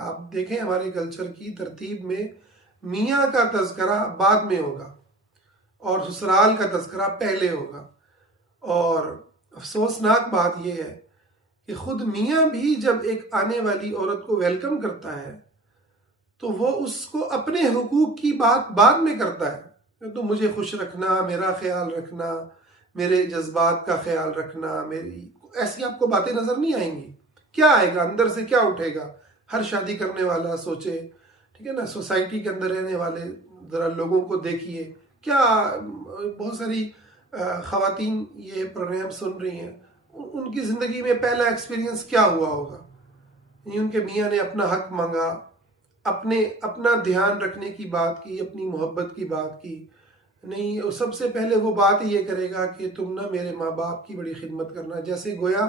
آپ دیکھیں ہمارے کلچر کی ترتیب میں میاں کا تذکرہ بعد میں ہوگا اور سسرال کا تذکرہ پہلے ہوگا. اور افسوسناک بات یہ ہے کہ خود میاں بھی جب ایک آنے والی عورت کو ویلکم کرتا ہے تو وہ اس کو اپنے حقوق کی بات بعد میں کرتا ہے. تو مجھے خوش رکھنا، میرا خیال رکھنا، میرے جذبات کا خیال رکھنا، میری ایسی آپ کو باتیں نظر نہیں آئیں گی. کیا آئے گا اندر سے، کیا اٹھے گا؟ ہر شادی کرنے والا سوچے، ٹھیک ہے نا، سوسائٹی کے اندر رہنے والے ذرا لوگوں کو دیکھیے. کیا بہت ساری خواتین یہ پروگرام سن رہی ہیں، ان کی زندگی میں پہلا ایکسپیرینس کیا ہوا ہوگا؟ ان کے میاں نے اپنا حق مانگا، اپنا دھیان رکھنے کی بات کی، اپنی محبت کی بات کی. نہیں، سب سے پہلے وہ بات یہ کرے گا کہ تم نہ میرے ماں باپ کی بڑی خدمت کرنا. جیسے گویا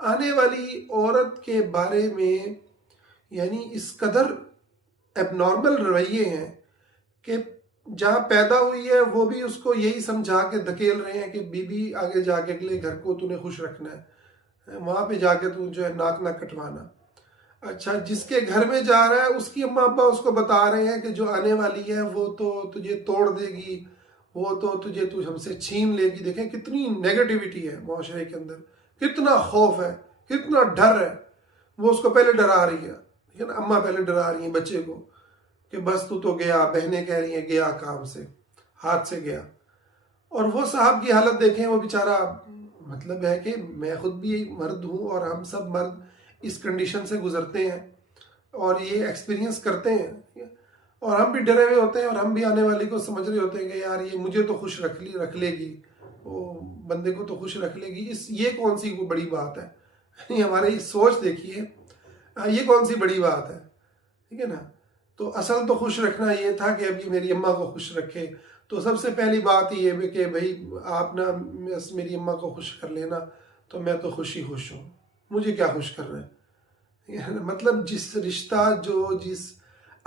آنے والی عورت کے بارے میں یعنی اس قدر ایب نارمل رویے ہیں کہ جہاں پیدا ہوئی ہے وہ بھی اس کو یہی سمجھا کے دھکیل رہے ہیں کہ بی بی آگے جا کے اگلے گھر کو تو نے خوش رکھنا ہے، وہاں پہ جا کے تو جو ہے ناک نہ کٹوانا. اچھا، جس کے گھر میں جا رہا ہے اس کی اماں ابا اس کو بتا رہے ہیں کہ جو آنے والی ہے وہ تو تجھے توڑ دے گی، وہ تو تجھے ہم سے چھین لے گی. دیکھیں کتنی نیگیٹیوٹی ہے معاشرے کے اندر، کتنا خوف ہے، کتنا ڈر ہے. وہ اس کو پہلے ڈرا رہی ہے، ٹھیک ہے نا، اماں پہلے ڈرا رہی ہیں بچے کو کہ بس تو گیا. بہنیں کہہ رہی ہیں گیا کام سے، ہاتھ سے گیا. اور وہ صاحب کی حالت دیکھیں، وہ بیچارہ، مطلب ہے کہ میں خود بھی مرد ہوں اور ہم سب مرد اس کنڈیشن سے گزرتے ہیں اور یہ ایکسپیرینس کرتے ہیں، اور ہم بھی ڈرے ہوئے ہوتے ہیں اور ہم بھی آنے والی کو سمجھ رہے ہوتے ہیں کہ یار یہ مجھے تو خوش رکھ لے گی، وہ بندے کو تو خوش رکھ لے گی. یہ کون سی بڑی بات ہے؟ یہ ہماری سوچ دیکھیے، یہ کون سی بڑی بات ہے؟ ٹھیک ہے نا. تو اصل تو خوش رکھنا یہ تھا کہ اب یہ میری اماں کو خوش رکھے. تو سب سے پہلی بات یہ ہے کہ بھائی آپ نا میری اماں کو خوش کر لینا، تو میں تو خوش ہی خوش ہوں، مجھے کیا خوش کر رہے ہیں؟ مطلب جس رشتہ جس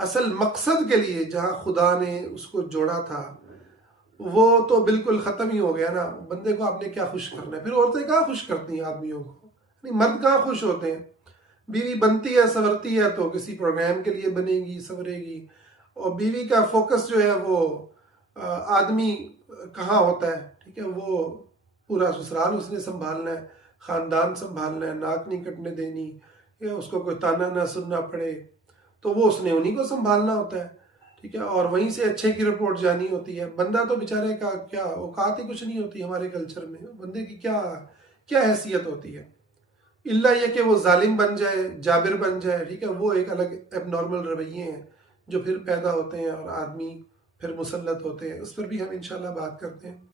اصل مقصد کے لیے جہاں خدا نے اس کو جوڑا تھا وہ تو بالکل ختم ہی ہو گیا نا. بندے کو آپ نے کیا خوش کرنا ہے؟ پھر عورتیں کہاں خوش کرتی ہیں آدمیوں کو؟ مرد کہاں خوش ہوتے ہیں؟ بیوی بنتی ہے، سنورتی ہے تو کسی پروگرام کے لیے بنے گی، سنورے گی. اور بیوی کا فوکس جو ہے وہ آدمی کہاں ہوتا ہے؟ ٹھیک ہے، وہ پورا سسرال اس نے سنبھالنا ہے، خاندان سنبھالنا ہے، ناک نہیں کٹنے دینی، یا اس کو کوئی تانا نہ سننا پڑے، تو وہ اس نے انہی کو سنبھالنا ہوتا ہے. ٹھیک ہے، اور وہیں سے اچھے کی رپورٹ جانی ہوتی ہے. بندہ تو بیچارے کا کیا اوقات ہی کچھ نہیں ہوتی ہمارے کلچر میں. بندے کی کیا حیثیت ہوتی ہے؟ الا یہ کہ وہ ظالم بن جائے، جابر بن جائے. ٹھیک ہے، وہ ایک الگ ایب نارمل رویے ہیں جو پھر پیدا ہوتے ہیں اور آدمی پھر مسلط ہوتے ہیں. اس پر بھی ہم انشاءاللہ بات کرتے ہیں.